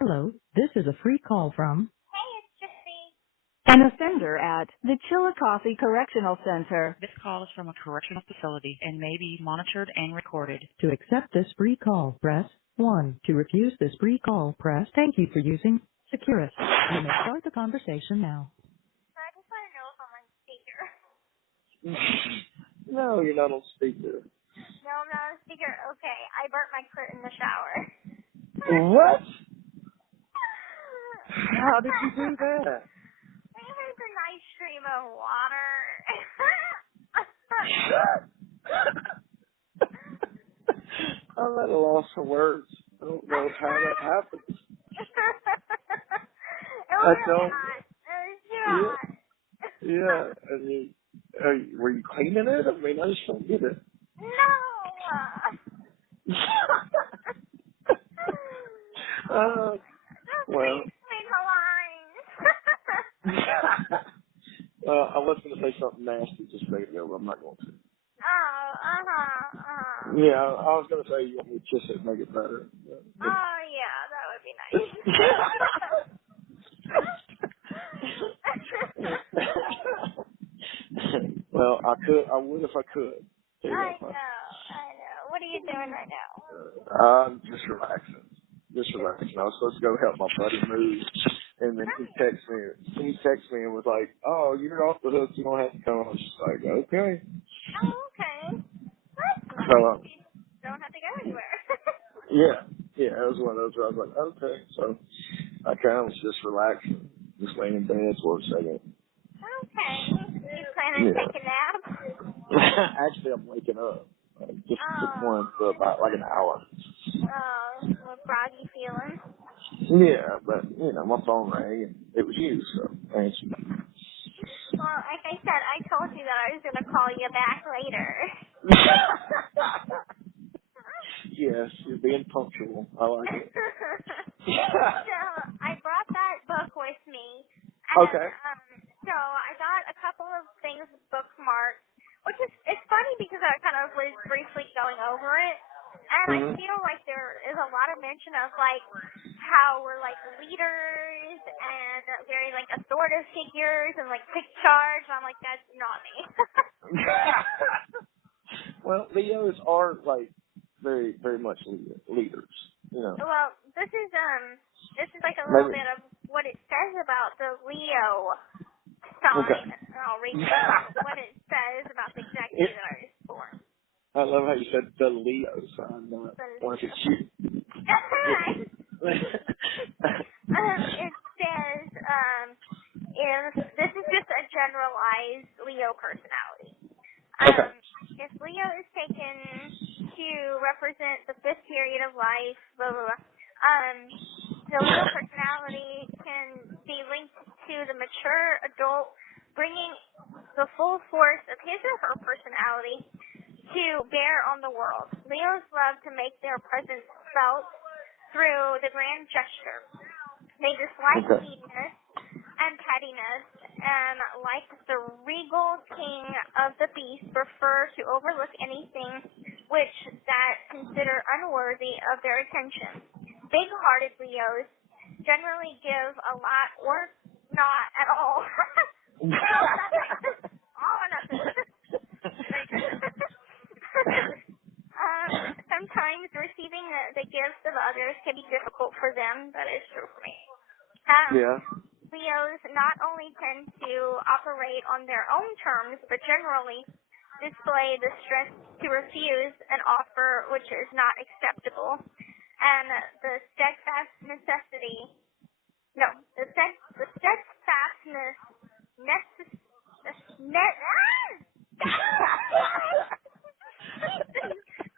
Hello, this is a free call from Hey, it's Gypsy. an offender at the Chillicothe Correctional Center. This call is from a correctional facility and may be monitored and recorded. To accept this free call, press 1. To refuse this free call, press thank you for using Securus. You may start the conversation now. So I just want to know if I'm on speaker. No, you're not on speaker. No, I'm not on speaker. Okay, I burnt my clit in the shower. What? How did you do that? There's a nice stream of water. I'm at a loss for words. I don't know how that happens. It I was really don't. hot. It was too Yeah, hot. yeah. I mean, were you cleaning it? I mean, I just don't get it. No. uh, Just well, speak the lines. I was going to say something nasty just a second ago, but I'm not going to. Yeah, I was going to say you want me to kiss it and make it better. Oh, yeah, that would be nice. Well, I would if I could. Tell you I that much. know. What are you doing right now? I'm just relaxing. I was supposed to go help my buddy move, and then he texted me and was like, "Oh, you're off the hook. You don't have to come." I was just like, "Okay." Oh, okay. That's So, nice. You don't have to go anywhere. yeah, it was one of those where I was like, "Okay." So I kind of was just relaxing, just laying in bed for a second. Okay. You plan on Yeah. taking a nap? Actually, I'm waking up. I just took Oh. one for about like an hour. Oh, what groggy feeling? Yeah, but my phone rang and it was you, so I answered. Well, like I said, I told you that I was going to call you back later. Yes, you're being punctual. I like it. So I brought that book with me, and Okay. so I got a couple of things bookmarked, which is it's funny because I kind of was briefly going over it, and I Mhm. feel like there is a lot of mention of like how we're like leaders and very like authoritative figures and like take charge. And I'm like, that's not me. Well, Leos are like very, very much leaders. Well, this is like a little Maybe. bit of what it says about the Leo Okay. sign. I'll read you what it says about the exact day that I was born. I love how you said the Leo sign, not The one Leo. of you. It says, if this is just a generalized Leo personality. Okay. If Leo is taken to represent the fifth period of life, blah, blah, blah, the Leo personality can be linked to the mature adult, bringing the full force of his or her personality to bear on the world. Leos love to make their presence felt through the grand gesture. They dislike Okay. neediness and pettiness, and like the regal king of the beast, prefer to overlook anything which that consider unworthy of their attention. Big-hearted Leos generally give a lot or not at all. All or nothing. All or nothing. Sometimes receiving the gifts of others can be difficult for them. That is true for me. Yeah. Leos not only tend to operate on their own terms, but generally display the strength to refuse an offer which is not acceptable, and the steadfastness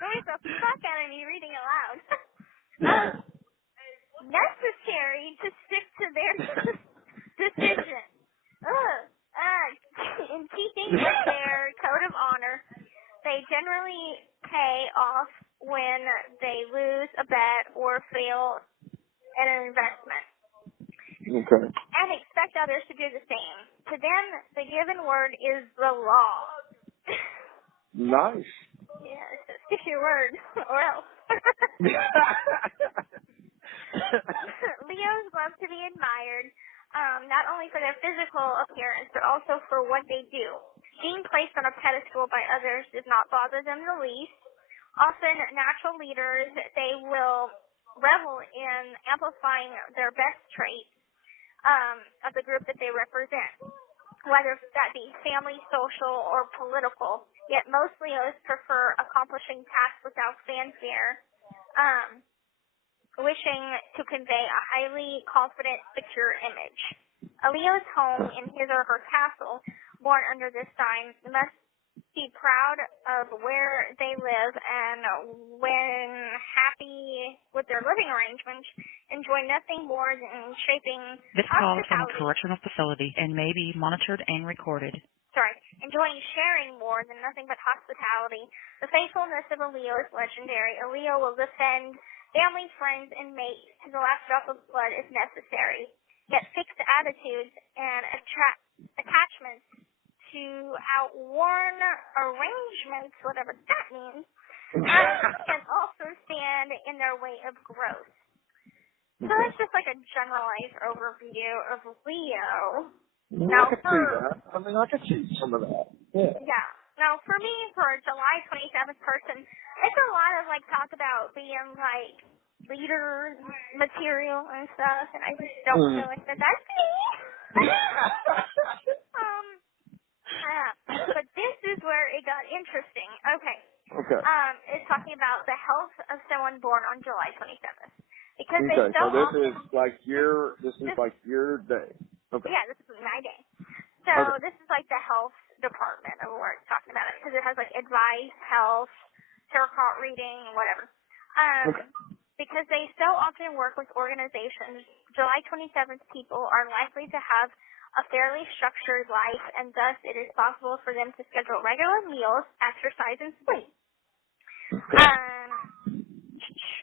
noise the fuck out of me reading aloud. Necessary to stick to their decision. In keeping with their code of honor, they generally pay off when they lose a bet or fail in an investment, Okay. and expect others to do the same. To them, the given word is the law. Nice. Yeah, so stick your word, or else. Leos love to be admired, not only for their physical appearance, but also for what they do. Being placed on a pedestal by others does not bother them the least. Often natural leaders, they will revel in amplifying their best traits of the group that they represent, whether that be family, social, or political. Yet most Leos prefer accomplishing tasks without fanfare, wishing to convey a highly confident, secure image. A Leo's home in his or her castle, born under this sign, must be proud of where they live and, when happy with their living arrangements, enjoy nothing more than shaping This call is from a hospitality. correctional facility and may be monitored and recorded. Enjoying sharing more than nothing but hospitality. The faithfulness of a Leo is legendary. A Leo will defend family, friends, and mates to the last drop of blood if necessary. Yet fixed attitudes and attachments to outworn arrangements, whatever that means, can also stand in their way of growth. So that's just like a generalized overview of Leo. I could see that. I mean, I could see some of that. Yeah. Yeah. Now, for me, for a July 27th person, it's a lot of, like, talk about being, like, leader material and stuff, and I just don't feel like that's me. But this is where it got interesting. Okay. It's talking about the health of someone born on July 27th. Because they so this often, is like your day. Okay. Yeah, this is my day. So this is like the health department of where it's talking about it, because it has like advice, health, tarot reading, whatever. Because they so often work with organizations, July 27th people are likely to have a fairly structured life, and thus it is possible for them to schedule regular meals, exercise, and sleep.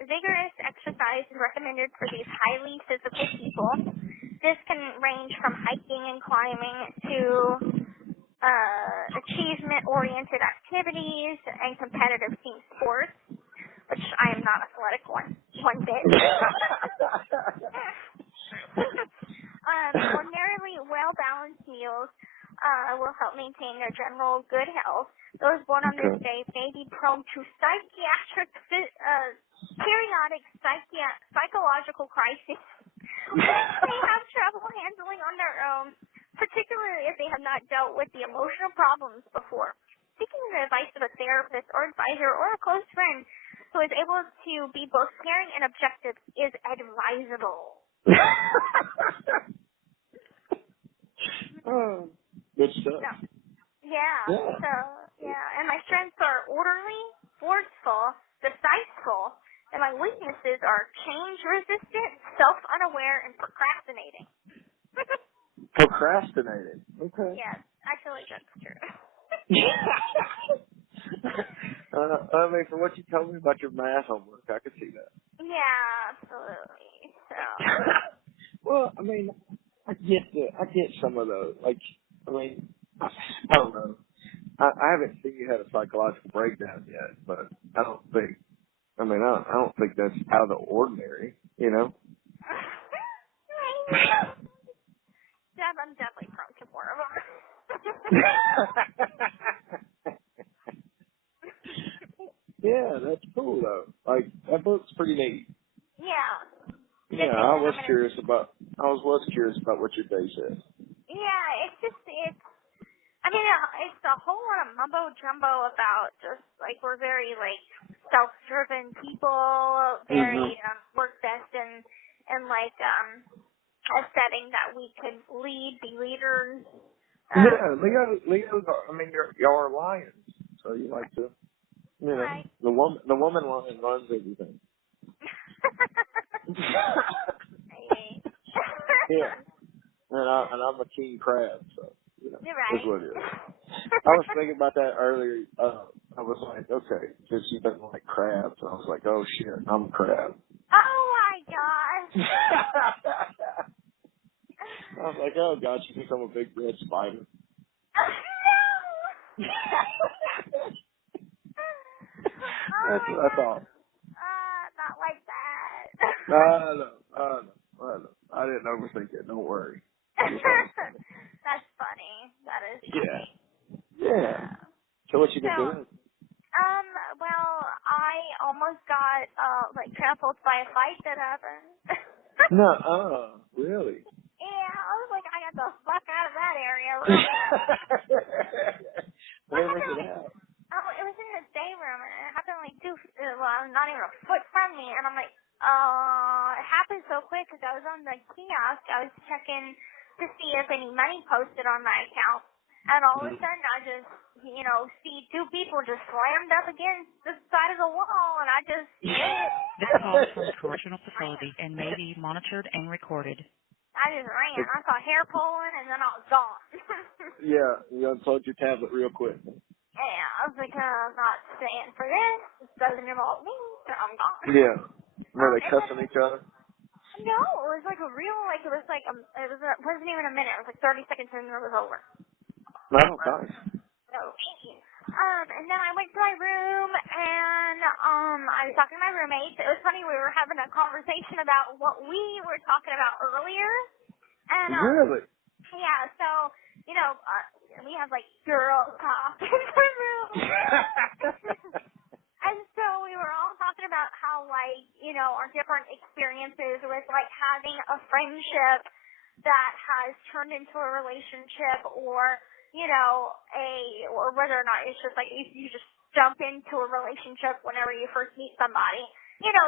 Vigorous exercise is recommended for these highly physical people. This can range from hiking and climbing to achievement-oriented activities and competitive team sports, which I am not athletic one bit. Ordinarily well-balanced meals will help maintain their general good health. Those born on this day may be prone to periodic psychological crises. They have trouble handling on their own, particularly if they have not dealt with the emotional problems before. Seeking the advice of a therapist or advisor or a close friend who is able to be both caring and objective is advisable. Good stuff. And my strengths are orderly, forceful, decisive, and my weaknesses are change-resistant, self-unaware, and procrastinating. Procrastinating. Okay. Yes, I feel like that's true. I mean, from what you told me about your math homework, I could see that. Yeah, absolutely. So. Well, I mean, I get some of those. Like, I mean, I don't know. I haven't seen you had a psychological breakdown yet, but I don't think that's out of the ordinary, you know? I'm definitely prone to more of them. Yeah, that's cool though. Like, that book's pretty neat. Yeah. Yeah, I was curious about what your day says. Yeah, it's a whole lot of mumbo jumbo about just like we're very like self-driven people, very work best in like a setting that we could be leaders. Leo's are, I mean, y'all are lions, so you like to, you know, right. the woman lion runs everything. Yeah, and I'm a king crab, so you know, that's what it is. I was thinking about that earlier. I was like, okay, because she doesn't like crabs, and I was like, oh shit, I'm a crab. Oh my gosh. I was like, oh god, she thinks I'm a big red spider. No. That's what I thought. Not like that. I know. I didn't overthink it. Don't worry. That's funny. That is funny. Yeah. So what you been doing? Well, I almost got trampled by a fight that happened. No, really? Yeah, I was like, I got the fuck out of that area. Where was it at? Oh, it was in the day room, and it happened like not even a foot from me, and I'm like, it happened so quick because I was on the kiosk. I was checking to see if any money posted on my account, and all of a sudden I just, see two people just slammed up against the side of the wall, and I just hit it. This call is from a correctional facility and may be monitored and recorded. I just ran. I saw hair pulling, and then I was gone. Yeah, you unplugged your tablet real quick. Yeah, I was like, I'm not staying for this. This doesn't involve me, so I'm gone. Yeah. Were they cussing each other? No, it was like a real, it wasn't even a minute. It was like 30 seconds and it was over. No, nice. So, thank you. And then I went to my room and, I was talking to my roommates. It was funny, we were having a conversation about what we were talking about earlier. And, really? Yeah, so, we have like girl talk in the room. And so we were all talking about how, our different experiences with, having a friendship that has turned into a relationship or, or whether or not it's just you just jump into a relationship whenever you first meet somebody,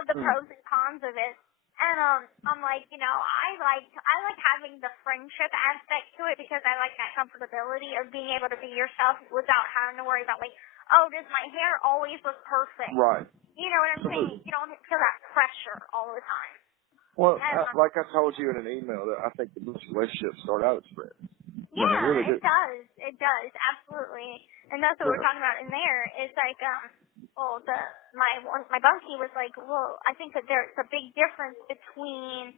the pros and cons of it. And I'm like, I like having the friendship aspect to it because I like that comfortability of being able to be yourself without having to worry about does my hair always look perfect? Right. You know what I'm saying? You don't feel that pressure all the time. Well, like I told you in an email, that I think the best relationships start out as friends. Yeah, really it does. It does, absolutely. And that's what we're talking about in there. It's like, my bunkie was like, well, I think that there's a big difference between,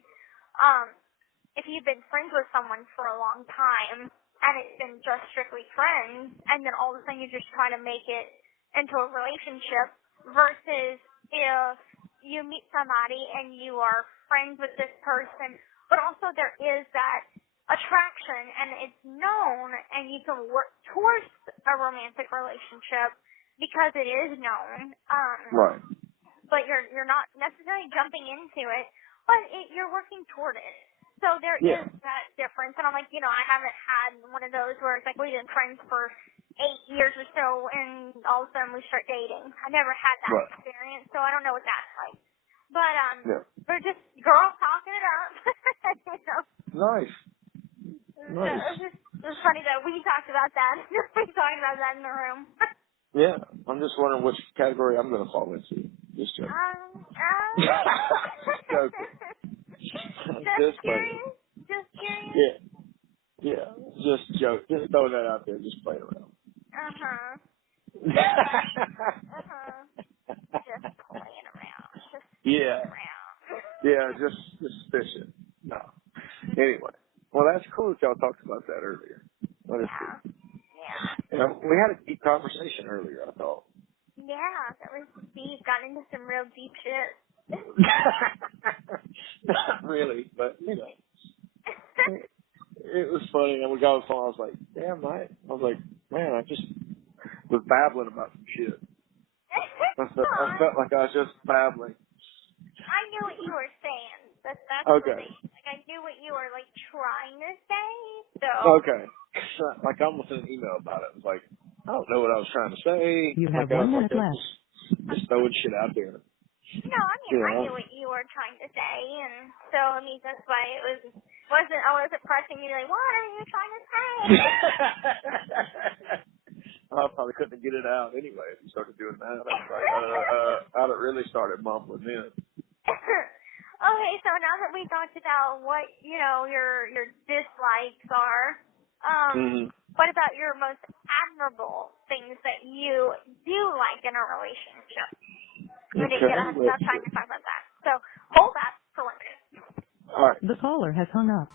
if you've been friends with someone for a long time and it's been just strictly friends, and then all of a sudden you just try to make it into a relationship versus if you meet somebody and you are friends with this person, but also there is that attraction and it's known and you can work towards a romantic relationship because it is known. Right. But you're not necessarily jumping into it, but you're working toward it. So there is that difference. And I'm like, I haven't had one of those where it's like we've been friends for 8 years or so and all of a sudden we start dating. I never had that experience, so I don't know what that's like. But we're just girls talking it up. Nice. Nice. It was funny that we talked about that. We talked about that in the room. Yeah, I'm just wondering which category I'm going to fall into. Just joking. Joking. Just curious. Just curious. Yeah. Just joke. Just throw that out there. Just play around. Just playing around. Just fishing. No. Anyway. Well, that's cool that y'all talked about that earlier. That is cool. Yeah. We had a deep conversation earlier, I thought. Yeah, that was deep. Got into some real deep shit. Not really, but, it was funny. And we got on the phone. I was like, damn, I was like, man, I just was babbling about some shit. I felt like I was just babbling. I knew what you were saying. That's okay. I knew what you were trying to say. So. Okay. I almost sent an email about it. It was like, I don't know what I was trying to say. You have 1 minute left. Just throwing shit out there. No, I knew what you were trying to say, and so that's why I wasn't pressing you what are you trying to say? I probably couldn't get it out anyway if you started doing that. I was like, I'd have really started mumbling then. Okay, so now that we talked about what, your dislikes are, what about your most admirable things that you do like in a relationship? We didn't get enough time to talk about that. So hold that for 1 minute. All right. The caller has hung up.